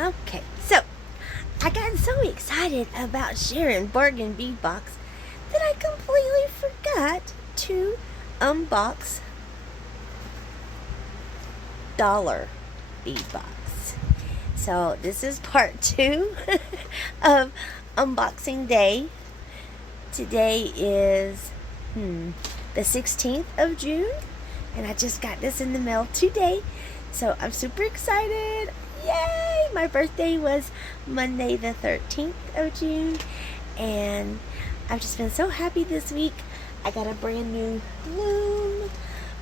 Okay, so I got so excited about sharing Bargain Bead Box that I completely forgot to unbox dollar bead box. So this is part 2 of unboxing day. Today is the 16th of June, and I just got this in the mail today. So I'm super excited. Yay! My birthday was Monday the 13th of June, and I've just been so happy this week. I got a brand new loom,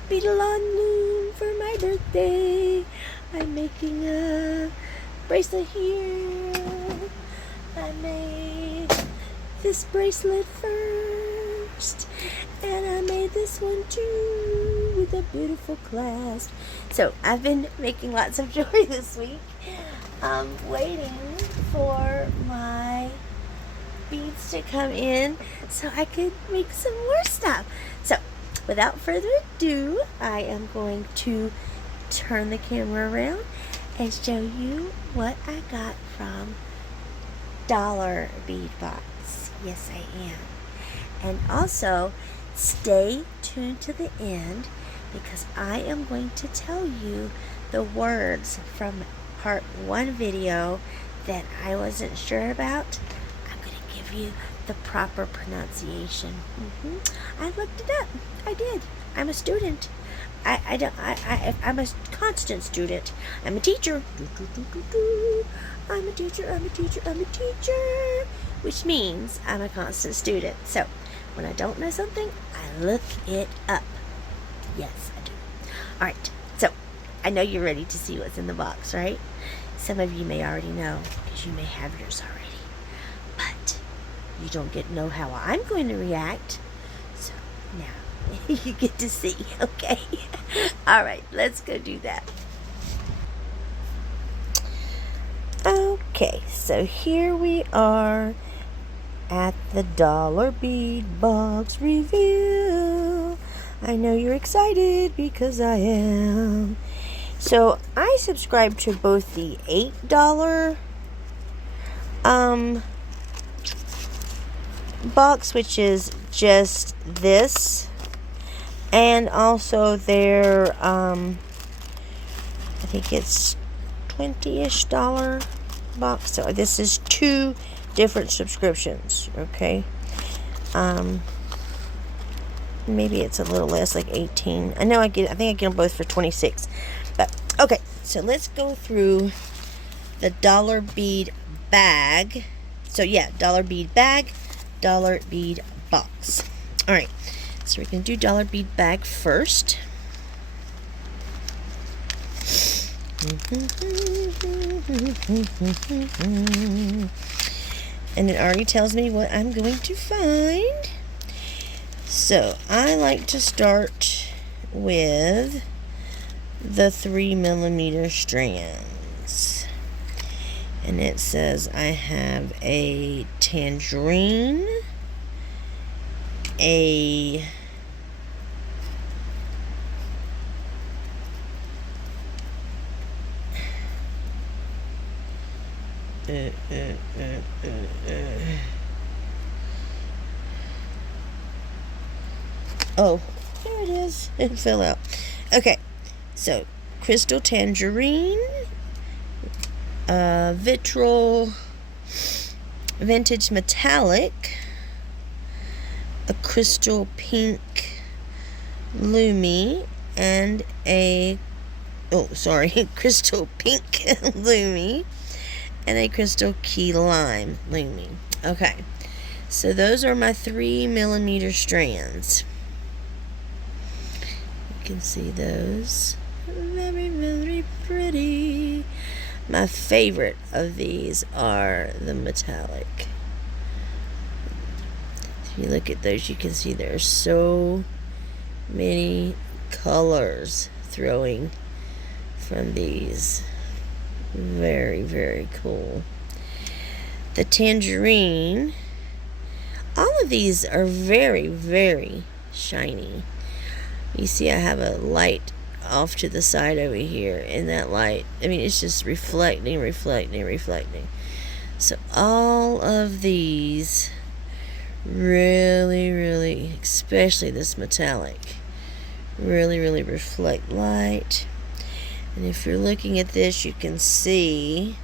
beadalon loom for my birthday. I'm making a bracelet here. I made this bracelet first, and I made this one too with a beautiful clasp. So I've been making lots of jewelry this week. I'm waiting for my beads to come in so I could make some more stuff. So without further ado, I am going to turn the camera around and show you what I got from Dollar Bead Box. Yes, I am. And also, stay tuned to the end because I am going to tell you the words from part 1 video that I wasn't sure about. I'm going to give you the proper pronunciation. I looked it up. I did. I'm a student. I'm a constant student. I'm a teacher. I'm a teacher, which means I'm a constant student. So when I don't know something, I look it up. Yes, I do. Alright, so I know you're ready to see what's in the box, right? Some of you may already know because you may have yours already. But you don't get to know how I'm going to react. So now you get to see, okay? Alright, let's go do that. Okay, so here we are at the Dollar Bead Box review. I know you're excited because I am. So I subscribe to both the $8 box, which is just this, and also their I think it's $20-ish box. So this is 2 different subscriptions, okay? Maybe it's a little less, like 18. I think I get them both for 26. But okay, so let's go through the Dollar Bead Bag. So yeah, Dollar Bead Bag, Dollar Bead Box. All right, so we're gonna do Dollar Bead Bag first. And it already tells me what I'm going to find. So I like to start with the 3mm strands. And it says I have a tangerine, a oh, there it is. It fell out. Okay, so crystal tangerine, vitral vintage metallic, a crystal pink lumi, and a crystal pink lumi, and a crystal key lime lumi. Okay, so those are my 3mm strands. You can see those. Very, very pretty. My favorite of these are the metallic. If you look at those, you can see there are so many colors throwing from these. Very, very cool. The tangerine, all of these are very, very shiny. You see I have a light off to the side over here in that light. I mean, it's just reflecting, reflecting, reflecting. So all of these really, really, especially this metallic, really, really reflect light. And if you're looking at this, you can see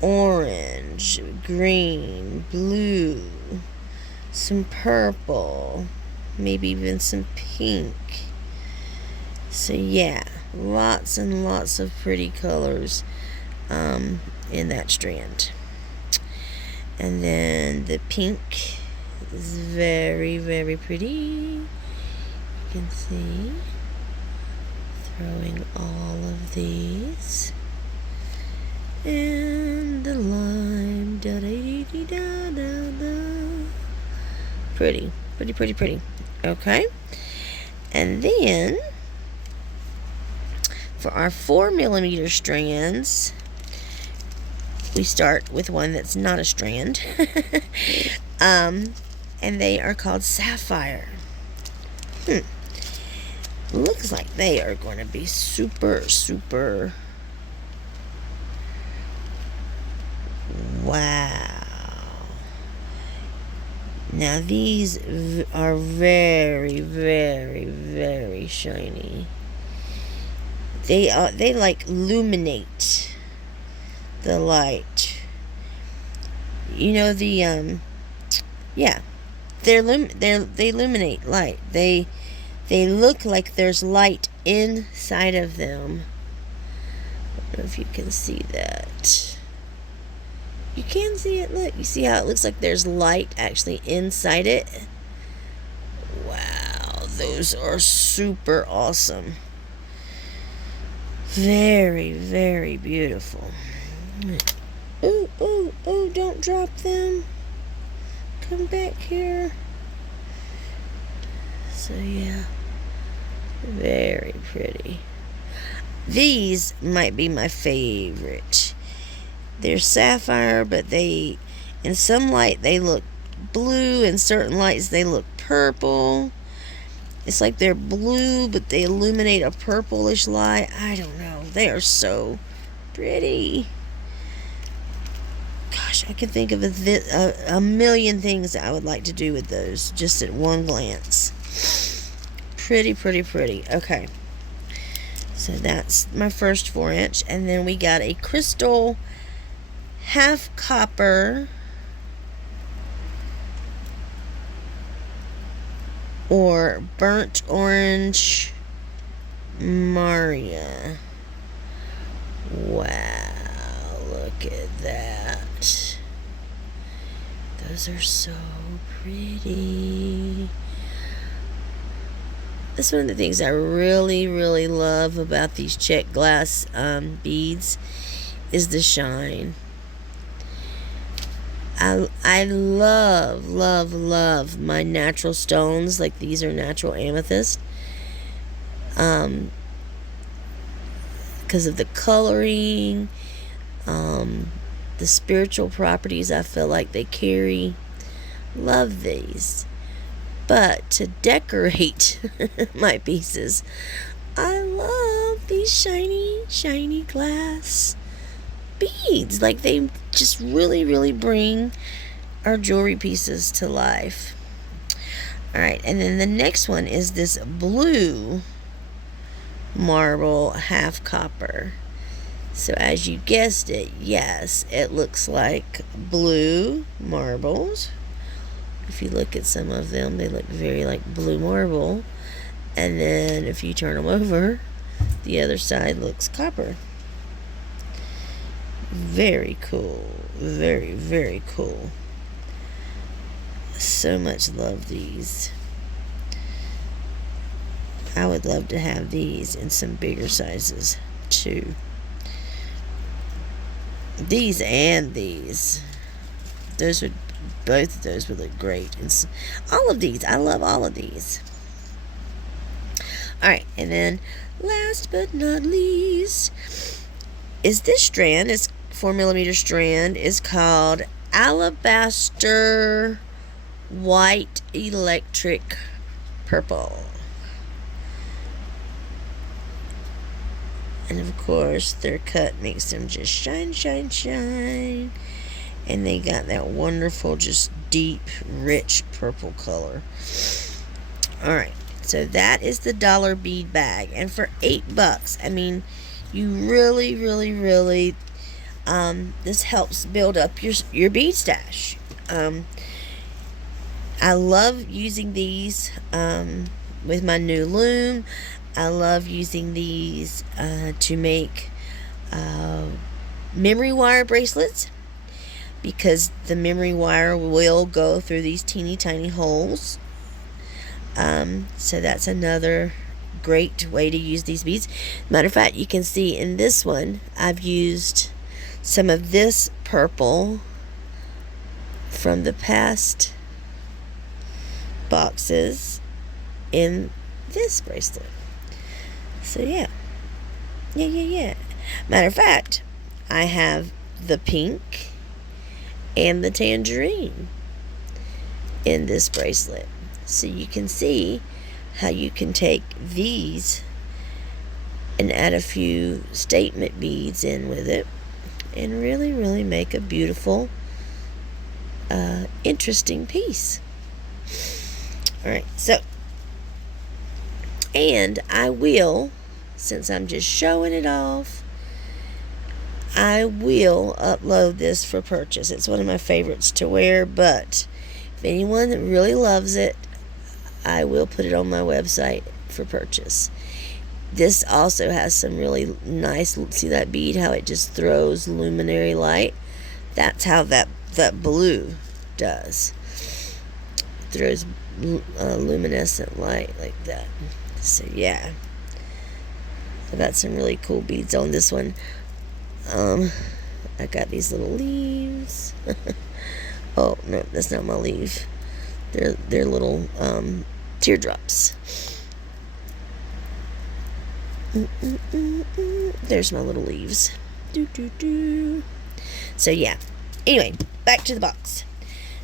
orange, green, blue, some purple, maybe even some pink. So yeah, lots and lots of pretty colors in that strand. And then the pink is very, very pretty. You can see, throwing all of these. And the lime, da da da da da da. Pretty, pretty, pretty, pretty. Okay. And then for our 4mm strands, we start with one that's not a strand. And they are called Sapphire. Looks like they are going to be super, super. Wow. Now these are very, very, very shiny. They like illuminate the light. You know, the yeah, they illuminate light. They look like there's light inside of them. I don't know if you can see that. You can see it. Look, you see how it looks like there's light actually inside it? Wow, those are super awesome. Very, very beautiful. Ooh, ooh, ooh, don't drop them. Come back here. So yeah, very pretty. These might be my favorite. They're sapphire, but in some light they look blue, in certain lights they look purple. It's like they're blue, but they illuminate a purplish light. I don't know. They are so pretty. Gosh, I can think of a million things that I would like to do with those just at one glance. Pretty, pretty, pretty. Okay. So that's my first 4-inch. And then we got a crystal half copper or burnt orange Maria. Wow, look at that. Those are so pretty. That's one of the things I really, really love about these Czech glass beads is the shine. I love, love, love my natural stones. Like these are natural amethyst. Because of the coloring, the spiritual properties I feel like they carry. Love these. But to decorate my pieces, I love these shiny, shiny glass beads. Like they just really, really bring our jewelry pieces to life. Alright, and then the next one is this blue marble half copper. So as you guessed it, yes, it looks like blue marbles. If you look at some of them, they look very like blue marble. And then if you turn them over, the other side looks copper. Very cool. Very, very cool. So much love these. I would love to have these in some bigger sizes too. These and these. Both of those would look great. And all of these. I love all of these. Alright, and then last but not least is this strand. This 4mm strand is called Alabaster White Electric Purple. And of course, their cut makes them just shine, shine, shine. And they got that wonderful, just deep, rich purple color. Alright, so that is the dollar bead bag. And for $8, I mean, you really, really, really, this helps build up your bead stash. I love using these with my new loom. I love using these to make memory wire bracelets, because the memory wire will go through these teeny tiny holes. So that's another great way to use these beads. Matter of fact, you can see in this one, I've used some of this purple from the past boxes in this bracelet. So yeah. Matter of fact, I have the pink and the tangerine in this bracelet. So you can see how you can take these and add a few statement beads in with it and really, really make a beautiful, interesting piece. Alright, so, and I will, since I'm just showing it off, I will upload this for purchase. It's one of my favorites to wear, but if anyone that really loves it, I will put it on my website for purchase. This also has some really nice, see that bead, how it just throws luminary light? That's how that blue does. Throws luminescent light like that. So yeah, I got some really cool beads on this one. I got these little leaves. Oh no, that's not my leaf. They're little teardrops. There's my little leaves. So yeah. Anyway, back to the box.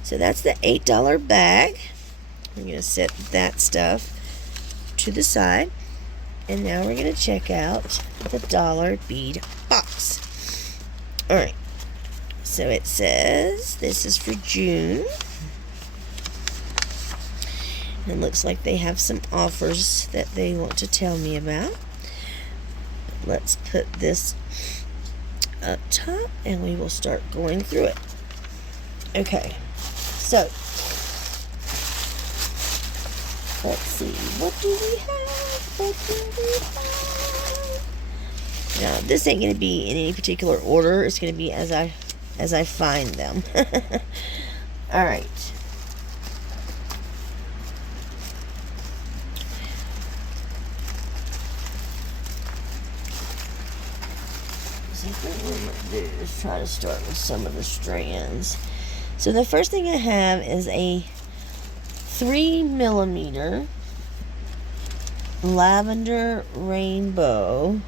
So that's the $8 bag. I'm going to set that stuff to the side. And now we're going to check out the dollar bead box. Alright. So it says this is for June. And it looks like they have some offers that they want to tell me about. Let's put this up top and we will start going through it. Okay. So, let's see. What do we have? Now, this ain't going to be in any particular order. It's going to be as I find them. All right. So I think what I'm going to do is try to start with some of the strands. So the first thing I have is a 3mm lavender rainbow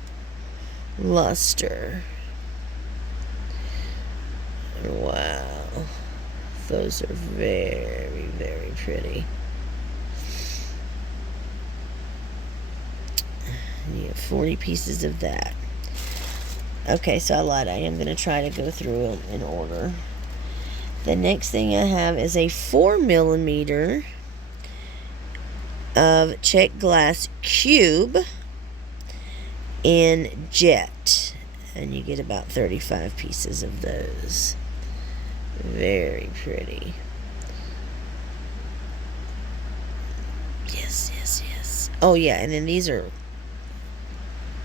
luster. Wow, those are very, very pretty. You have 40 pieces of that. Okay, so I lied. I am going to try to go through it in order. The next thing I have is a 4mm of Czech glass cube in jet. And you get about 35 pieces of those. Very pretty. Yes, yes, yes. Oh yeah, and then these are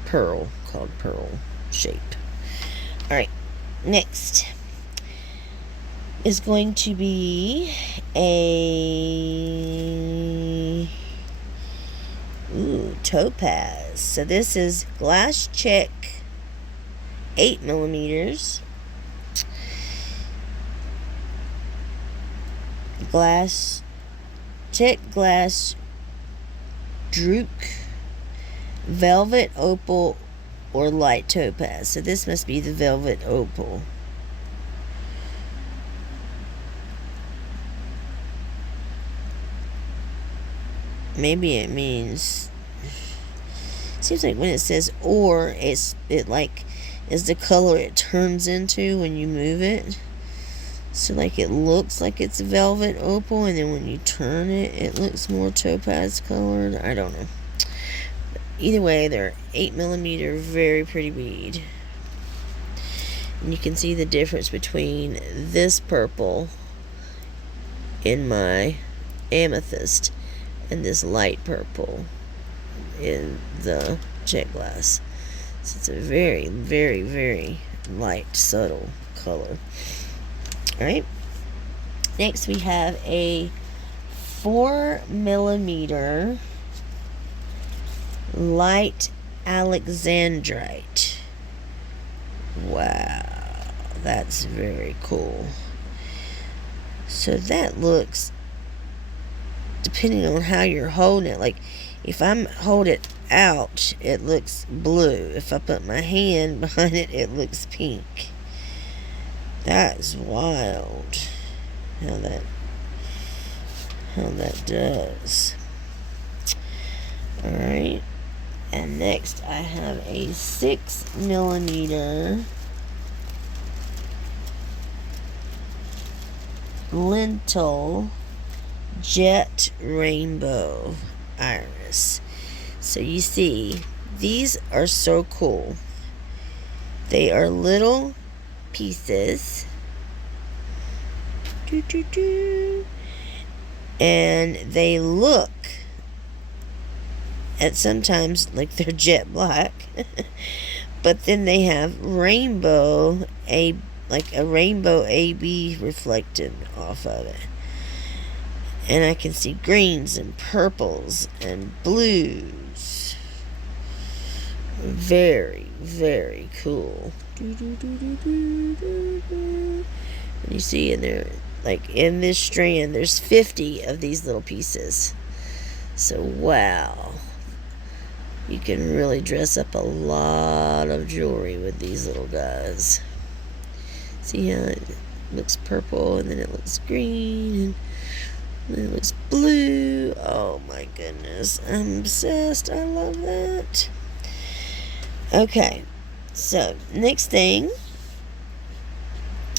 pearl, called pearl shaped. Alright, next is going to be a topaz. So this is glass Czech 8mm, glass Czech glass Druk velvet opal or light topaz. So this must be the velvet opal. Maybe it means seems like when it says or, it like is the color it turns into when you move it. So like it looks like it's velvet opal, and then when you turn it, it looks more topaz colored. I don't know. But either way, they're 8mm, very pretty bead. And you can see the difference between this purple in my amethyst and this light purple in the jet glass. So it's a very, very, very light, subtle color. Alright, next we have a 4mm light alexandrite. Wow, that's very cool. So that looks, depending on how you're holding it, like if I'm holding it out, it looks blue. If I put my hand behind it, it looks pink. That's wild how that does. Alright, and next I have a 6mm Lentil jet rainbow iris. So you see, these are so cool. They are little pieces, and they look at sometimes like they're jet black, but then they have rainbow, like a rainbow AB reflected off of it, and I can see greens and purples and blues. Very, very cool. And you see in there, like in this strand, there's 50 of these little pieces. So wow, you can really dress up a lot of jewelry with these little guys. See how it looks purple, and then it looks green, and then it looks blue. Oh my goodness, I'm obsessed. I love that. Okay, so next thing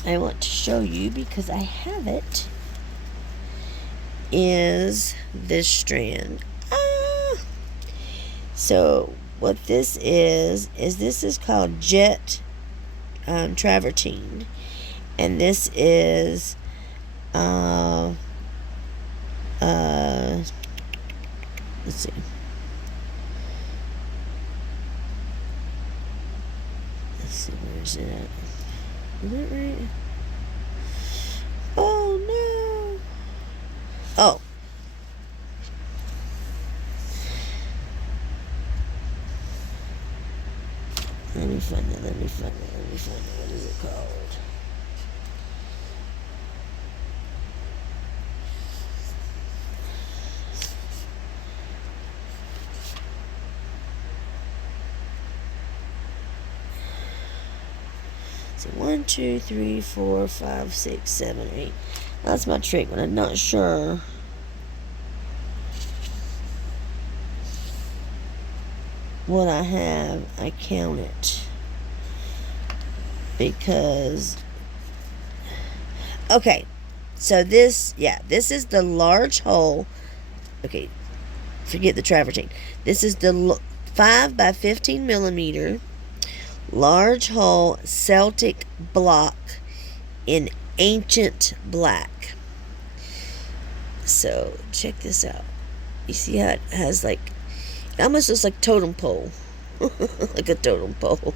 I want to show you, because I have it, is this strand. So what this is this is called Jet Travertine, and this is let's see, where is it at? Is that right? Oh no! Oh. Let me find it. What is it called? So 1, 2, 3, 4, 5, 6, 7, 8. That's my trick when I'm not sure. What I have, I count it, because okay, so this is the large hole. Okay, forget the travertine. This is the 5 by 15mm large hole Celtic block in ancient black. So check this out. You see how it has like, it almost looks like totem pole. Like a totem pole.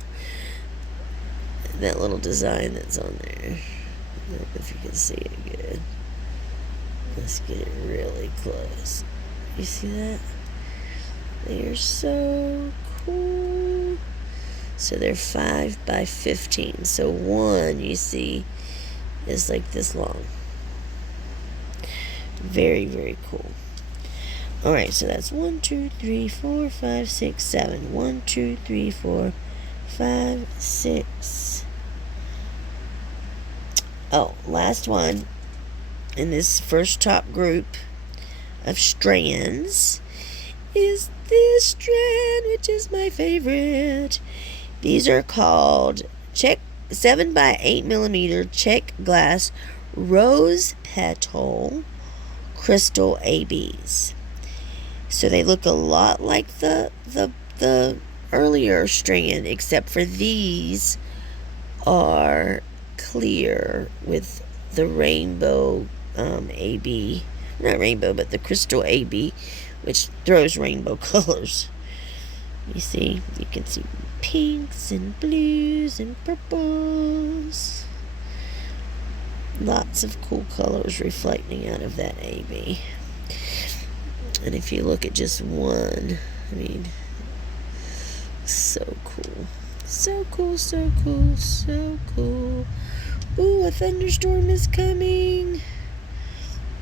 And that little design that's on there. I don't know if you can see it good. Let's get it really close. You see that? They are so cool. So they're 5 by 15. So one, you see, is like this long. Very, very cool. Alright, so that's 1, 2, 3, 4, 5, 6, 7. 1, 2, 3, 4, 5, 6. Oh, last one in this first top group of strands is this strand, which is my favorite. These are called Czech 7 by 8 millimeter Czech glass rose petal crystal ABs. So they look a lot like the earlier strand, except for these are clear with the rainbow AB, not rainbow, but the crystal AB, which throws rainbow colors. You see, you can see pinks and blues and purples. Lots of cool colors reflecting out of that AB. And if you look at just one, I mean, so cool. So cool, so cool, so cool. Ooh, a thunderstorm is coming.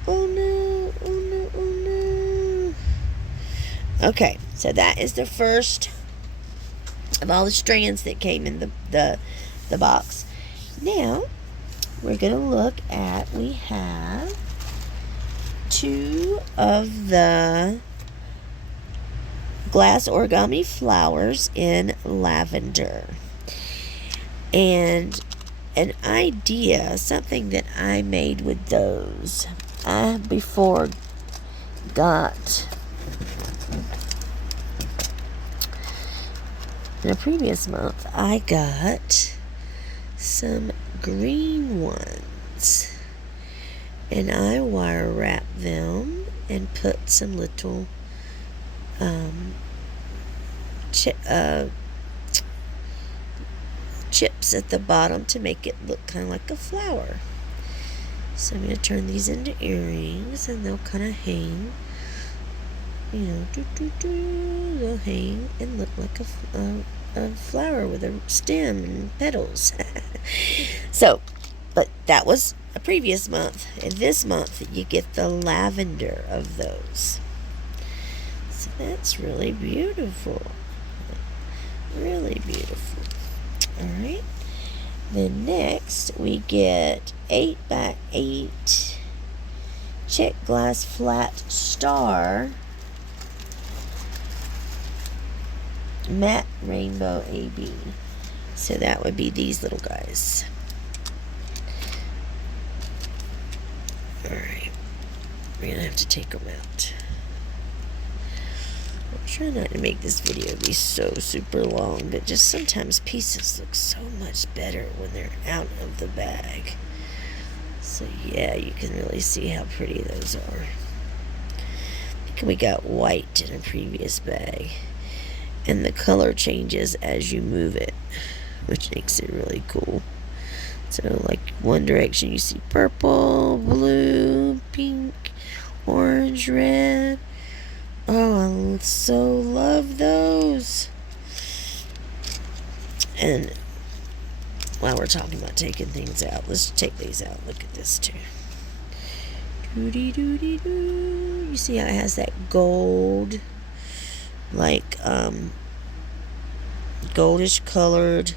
Oh no, oh no, oh no. Okay, so that is the first of all the strands that came in the box. Now, we're going to look at, we have 2 of the glass origami flowers in lavender. And an idea, something that I made with those. I before got, in a previous month, I got some green ones. And I wire wrapped them and put some little chips at the bottom to make it look kind of like a flower. So I'm going to turn these into earrings, and they'll kind of hang, you know, they'll hang and look like a flower with a stem and petals. So, but that was a previous month, and this month you get the lavender of those. So that's really beautiful. Really beautiful. Alright. Then next we get 8 by 8 Czech glass flat star matte rainbow AB. So that would be these little guys. Alright. We're gonna have to take them out. I'm trying not to make this video be so super long, but just sometimes pieces look so much better when they're out of the bag. So yeah, you can really see how pretty those are. I think we got white in a previous bag, and the color changes as you move it, which makes it really cool. So like one direction you see purple, blue, pink, orange, red. Oh, I so love those. And while we're talking about taking things out, let's take these out. Look at this too. You see how it has that gold, like goldish colored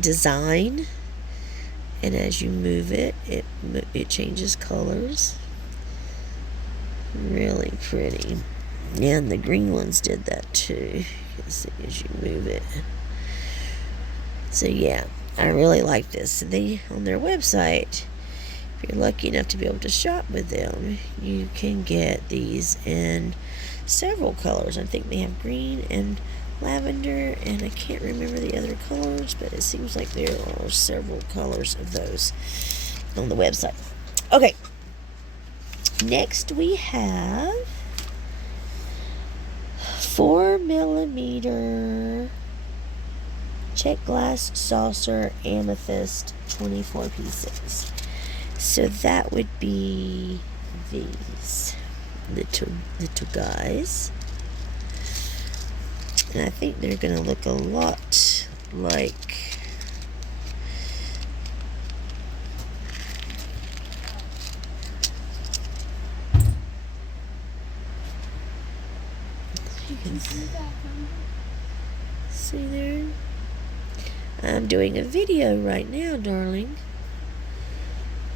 design, and as you move it, it changes colors. Really pretty. And the green ones did that too. You can see as you move it. So yeah, I really like this. They, on their website, if you're lucky enough to be able to shop with them, you can get these in several colors. I think they have green and lavender, and I can't remember the other colors, but it seems like there are several colors of those on the website. Okay, next we have 4mm Czech glass saucer amethyst 24 pieces. So that would be these little guys. And I think they're going to look a lot like you can see there. I'm doing a video right now, darling.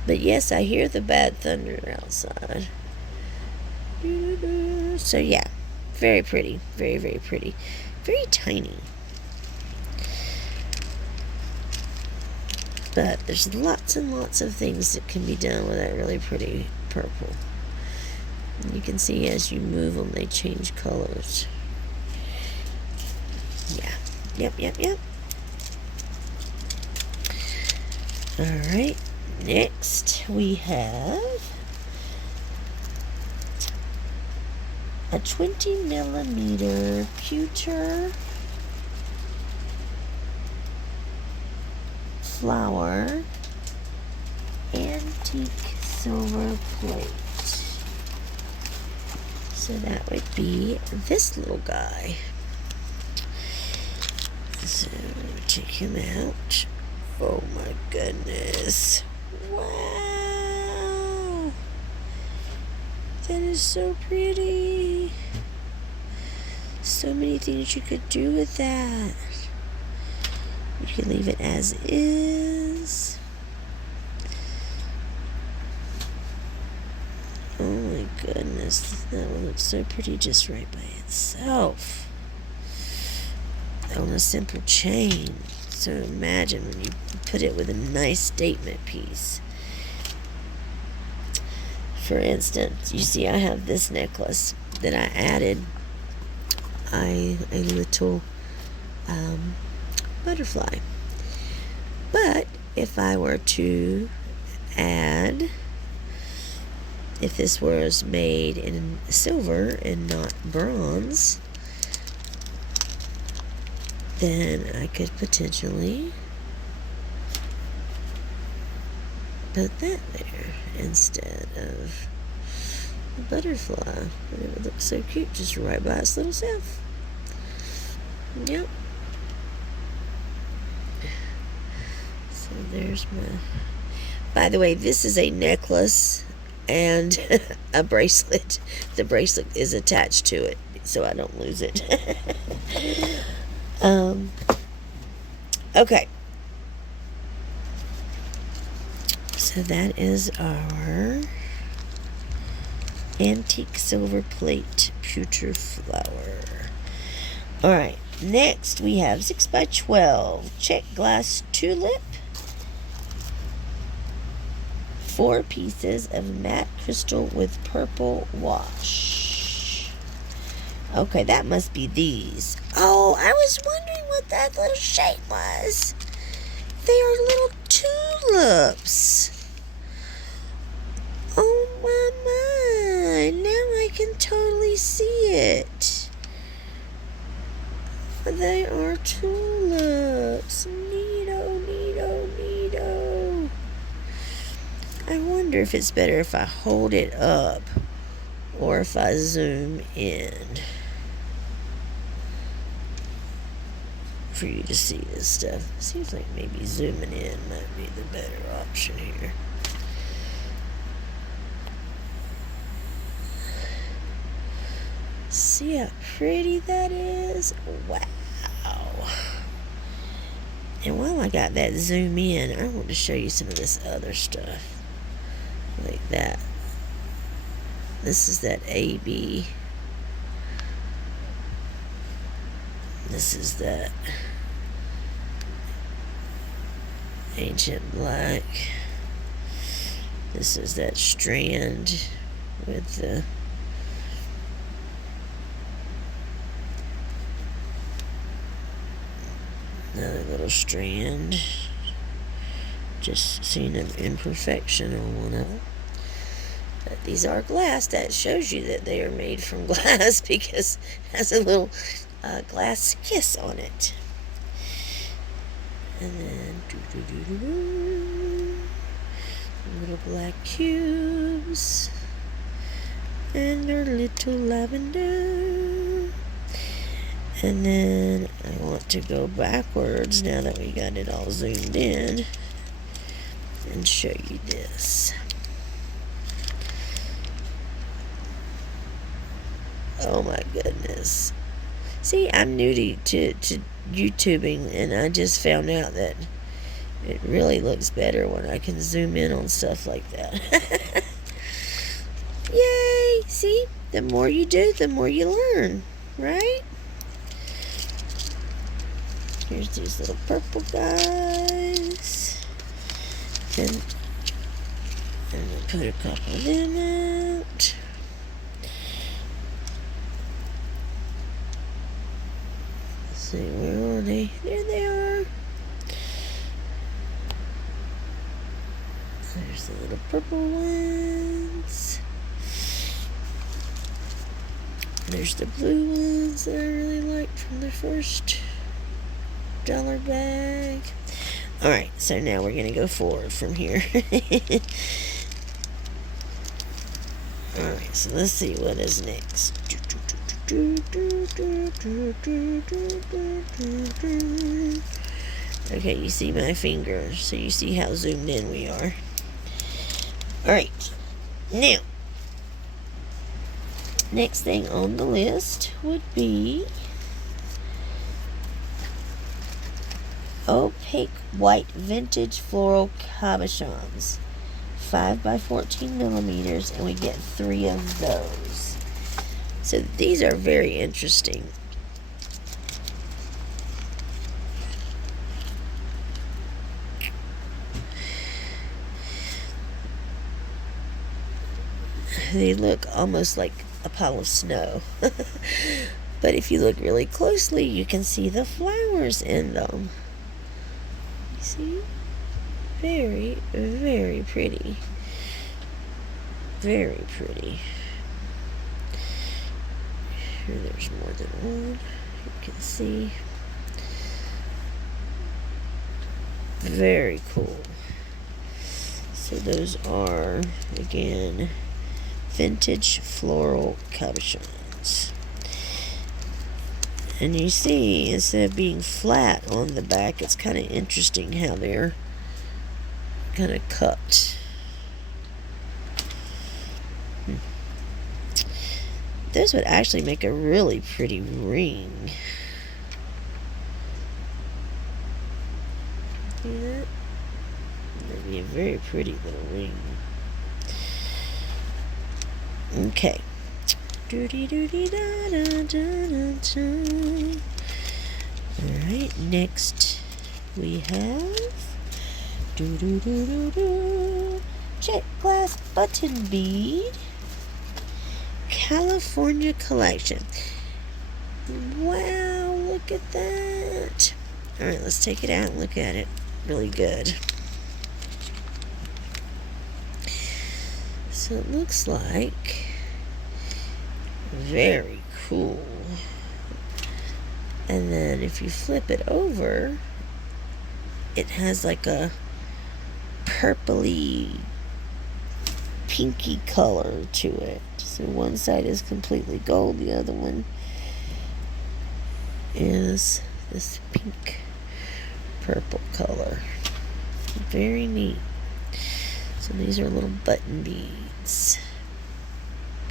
But yes, I hear the bad thunder outside. So yeah, very pretty. Very, very pretty. Very tiny. But there's lots and lots of things that can be done with that really pretty purple. And you can see as you move them, they change colors. Yeah. Yep. Alright, next we have a 20 millimeter pewter flower antique silver plate. So that would be this little guy. So check him out. Oh my goodness. Wow. That is so pretty. So many things you could do with that. You can leave it as is. Oh my goodness. That one looks so pretty just right by itself. On a simple chain. So imagine when you put it with a nice statement piece. For instance, you see I have this necklace that I added a little butterfly. But if I were to add, if this was made in silver and not bronze, then I could potentially put that there instead of the butterfly. And it would look so cute just right by its little self. Yep. So there's my... By the way, this is a necklace and a bracelet. The bracelet is attached to it, so I don't lose it. Okay. So that is our antique silver plate pewter flower. Alright, next we have 6x12 Czech glass tulip. 4 pieces of matte crystal with purple wash. Okay, that must be these. Oh, I was wondering what that little shape was. They are little tulips. Oh my. Now I can totally see it. They are tulips. Neato. I wonder if it's better if I hold it up or if I zoom in for you to see this stuff. Seems like maybe zooming in might be the better option here. See how pretty that is? Wow. And while I got that zoom in, I want to show you some of this other stuff. Like that. This is that AB. This is that ancient black. This is that strand with the another little strand. Just seeing an imperfection on one of them. But these are glass. That shows you that they are made from glass because it has a little glass kiss on it. And then little black cubes and their little lavender. And then I want to go backwards now that we got it all zoomed in and show you this. Oh my goodness. See, I'm new to YouTubing, and I just found out that it really looks better when I can zoom in on stuff like that. Yay! See? the more you do, the more you learn, right? Here's these little purple guys. And we'll put a couple of them out. Let's see, where are they? There they are. There's the little purple ones. There's the blue ones that I really liked from the first dollar bag. Alright, so now we're going to go forward from here. Alright, so let's see what is next. Okay, you see my finger, so you see how zoomed in we are. Alright, now, next thing on the list would be Opaque White Vintage Floral Cabochons. 5 by 14 millimeters, and we get 3 of those. So these are very interesting. They look almost like a pile of snow. But if you look really closely, you can see the flowers in them. You see? Very, very pretty. Very pretty. Here, there's more than one. You can see. Very cool. So those are, again, vintage floral cabochons. And you see, instead of being flat on the back, it's kind of interesting how they're kind of cupped. This would actually make a really pretty ring. See that? That'd be a very pretty little ring. Okay. Alright, next we have Czech glass button bead California collection. Wow, look at that. Alright, let's take it out and look at it really good. So it looks like very cool. And then if you flip it over, it has like a purpley pinky color to it. So one side is completely gold, the other one is this pink purple color. Very neat. So these are little button beads.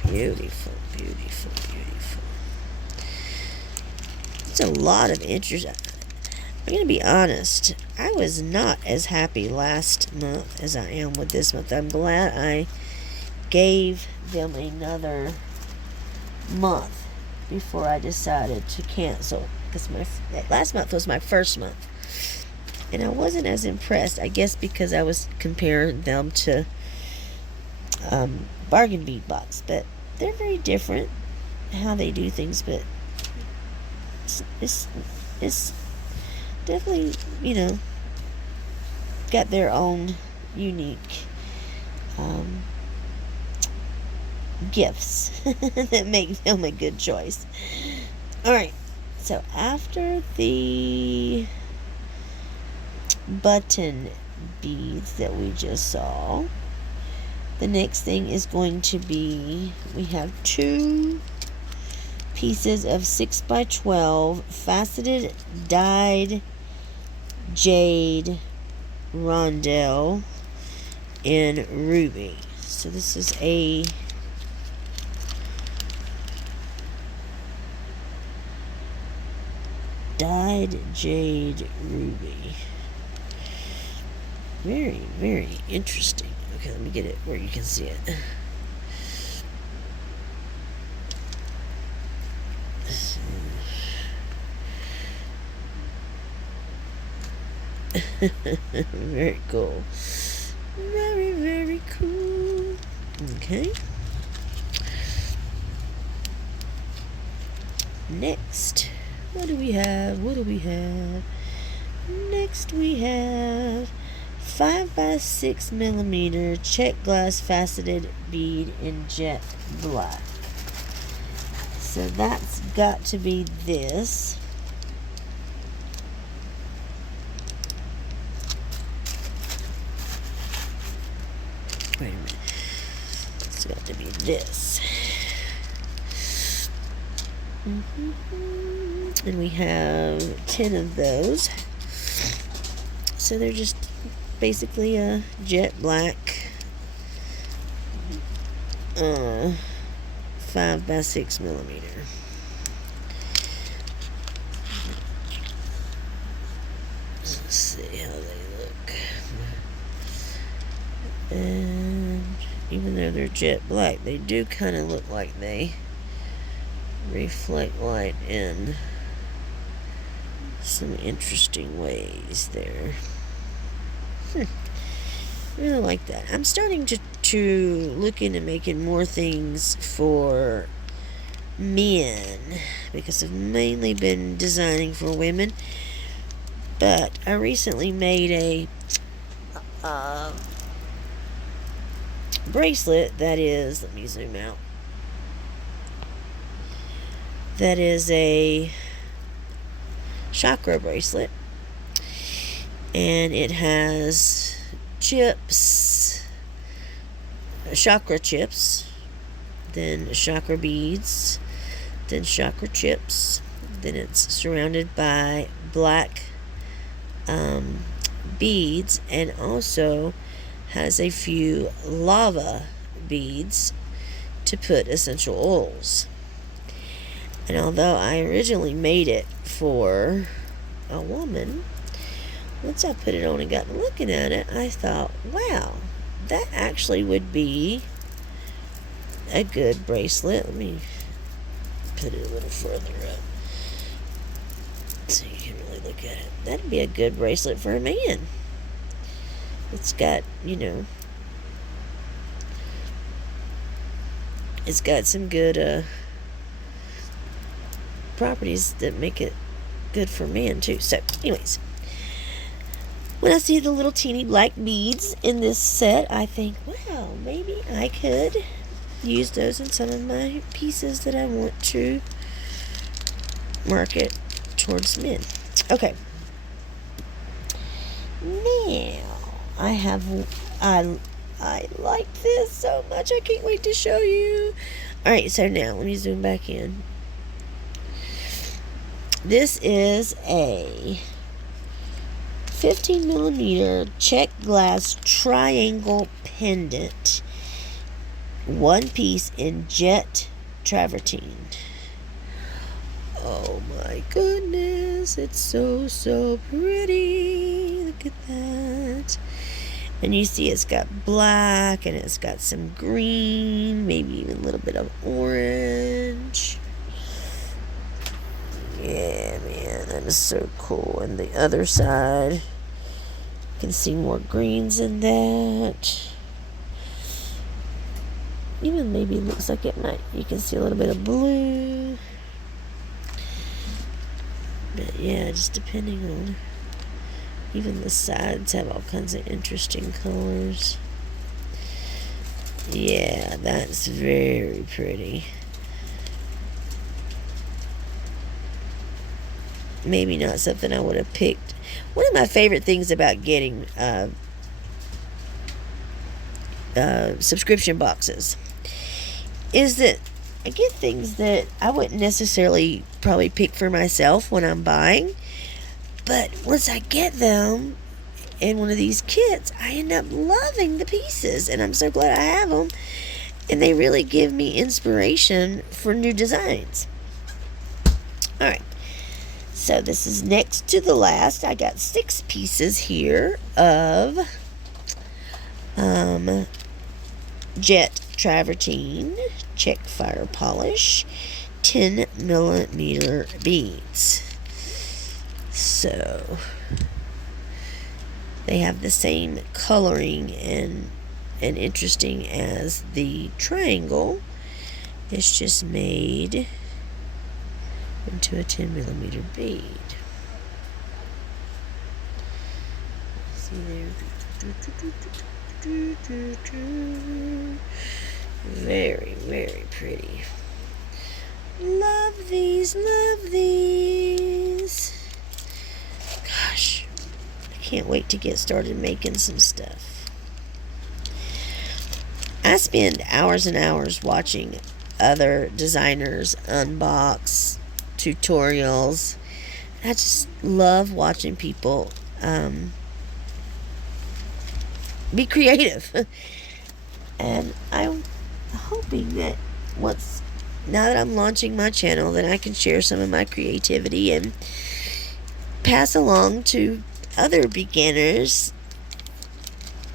Beautiful, beautiful, beautiful. It's a lot of interest. I'm going to be honest. I was not as happy last month as I am with this month. I'm glad I gave them another month before I decided to cancel. Because last month was my first month. And I wasn't as impressed. I guess because I was comparing them to bargain bead box. But they're very different how they do things. But it's definitely, you know, got their own unique gifts that make them a good choice. Alright, so after the button beads that we just saw, the next thing is going to be, we have 2 pieces of 6 by 12 faceted dyed jade rondelle in ruby. So this is a dyed jade ruby. Very, very interesting. Okay, let me get it where you can see it. Very cool. Very, very cool. Okay. Next, what do we have? Next we have 5x6mm Czech glass faceted bead in jet black. So that's got to be this. Wait a minute. It's got to be this. And we have 10 of those. So they're just basically a jet black 5x6mm. Let's see how they look. And even though they're jet black, they do kind of look like they reflect light in some interesting ways there. Really like that. I'm starting to look into making more things for men because I've mainly been designing for women. But I recently made a bracelet that is, let me zoom out. That is a chakra bracelet, and it has chips, chakra chips, then chakra beads, then chakra chips, then it's surrounded by black beads, and also has a few lava beads to put essential oils. And although I originally made it for a woman, once I put it on and got looking at it, I thought, wow, that actually would be a good bracelet. Let me put it a little further up so you can really look at it. That'd be a good bracelet for a man. It's got, it's got some good properties that make it good for men too. So anyways, when I see the little teeny black beads in this set, I think, wow, maybe I could use those in some of my pieces that I want to market towards men. Okay, now I like this so much. I can't wait to show you. Alright, so now let me zoom back in. This is a 15mm Czech glass triangle pendant, one piece in jet travertine. Oh my goodness, it's so pretty. Look at that. And you see it's got black and it's got some green, maybe even a little bit of orange. Yeah, man, that is so cool. And the other side, you can see more greens in that. Even maybe looks like it might, you can see a little bit of blue. But yeah, just depending on, even the sides have all kinds of interesting colors. Yeah, that's very pretty. Maybe not something I would have picked. One of my favorite things about getting subscription boxes is that I get things that I wouldn't necessarily probably pick for myself when I'm buying. But once I get them in one of these kits, I end up loving the pieces. And I'm so glad I have them. And they really give me inspiration for new designs. Alright. So this is next to the last. I got 6 pieces here of jet travertine, Czech fire polish, 10mm beads. So They have the same coloring and interesting as the triangle. It's just made into a 10mm bead. See there? Very, very pretty. Love these, love these. Gosh, I can't wait to get started making some stuff. I spend hours and hours watching other designers unbox tutorials. I just love watching people be creative. And I'm hoping that now that I'm launching my channel, that I can share some of my creativity and pass along to other beginners,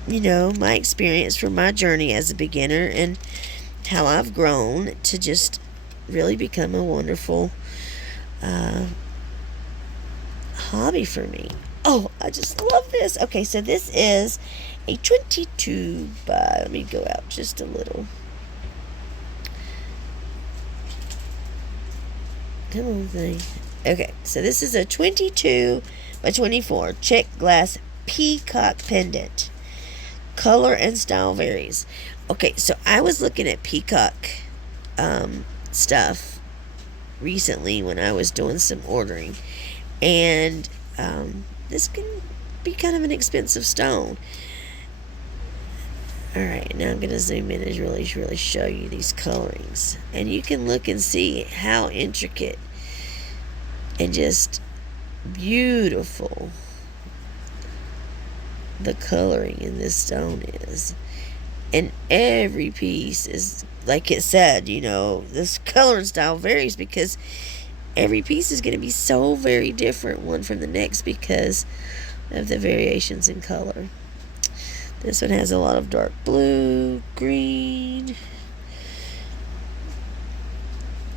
you know, my experience from my journey as a beginner and how I've grown to just really become a wonderful hobby for me. Oh, I just love this. Okay, so this is a 22 by, let me go out just a little. Come on, thing. Okay, so this is a 22 by 24 Czech glass Peacock pendant. Color and style varies. Okay, so I was looking at Peacock stuff recently when I was doing some ordering, and this can be kind of an expensive stone. Alright, now I'm going to zoom in and really show you these colorings. And you can look and see how intricate and just beautiful the coloring in this stone is. And every piece is, like it said, you know, this color and style varies because every piece is going to be so very different one from the next because of the variations in color. This one has a lot of dark blue, green,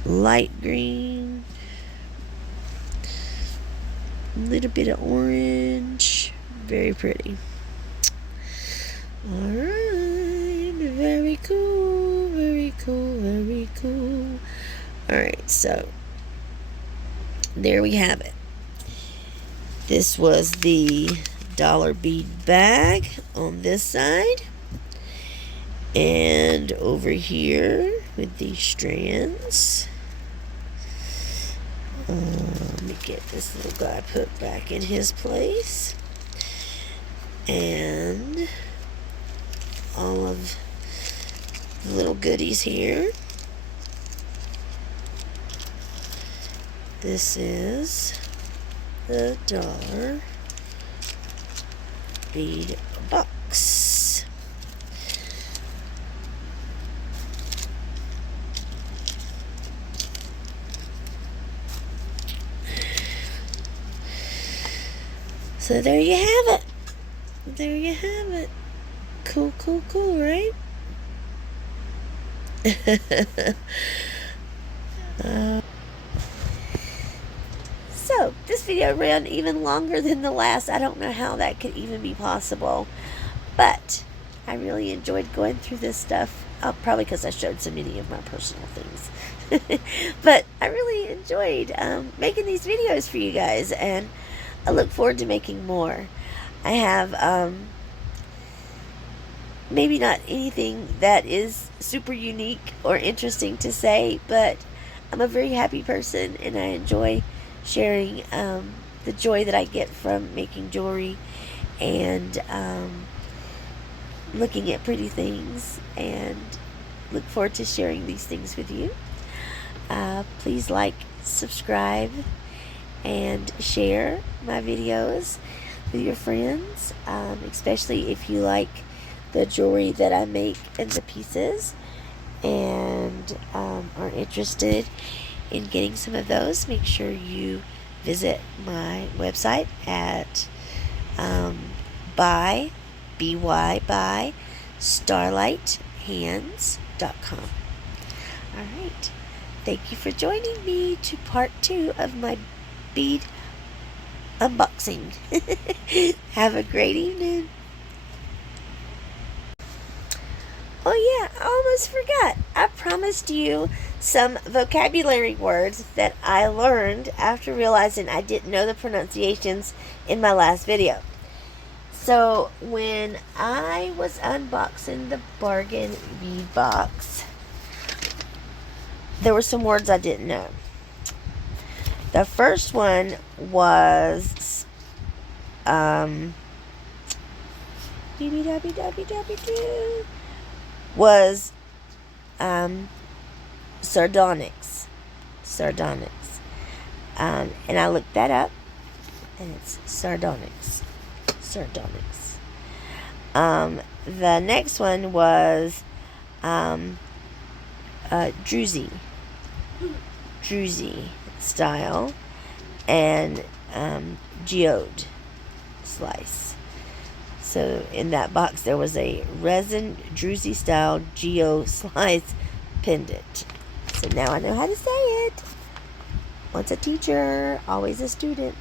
light green, a little bit of orange. Very pretty. Alright, very cool, very cool, very cool. Alright, so there we have it. This was the dollar bead bag on this side, and over here with these strands. Let me get this little guy put back in his place, and all of the little goodies here. This is the dollar bead box. So there you have it. There you have it. Cool, cool, cool, right? So, this video ran even longer than the last. I don't know how that could even be possible. But I really enjoyed going through this stuff. Probably because I showed so many of my personal things. But I really enjoyed making these videos for you guys. And I look forward to making more. I have maybe not anything that is super unique or interesting to say, but I'm a very happy person and I enjoy sharing the joy that I get from making jewelry and looking at pretty things, and look forward to sharing these things with you. Please like, subscribe, and share my videos with your friends, especially if you like the jewelry that I make and the pieces, and are interested in getting some of those. Make sure you visit my website at by starlighthands.com. Alright, thank you for joining me to part 2 of my bead unboxing. Have a great evening. Oh yeah, I almost forgot. I promised you some vocabulary words that I learned after realizing I didn't know the pronunciations in my last video. So when I was unboxing the bargain bead box, there were some words I didn't know. The first one was sardonyx. And I looked that up, and it's sardonyx. The next one was druzy style, and geode slice. So in that box there was a resin druzy style geo slice pendant. So now I know how to say it. Once a teacher, always a student.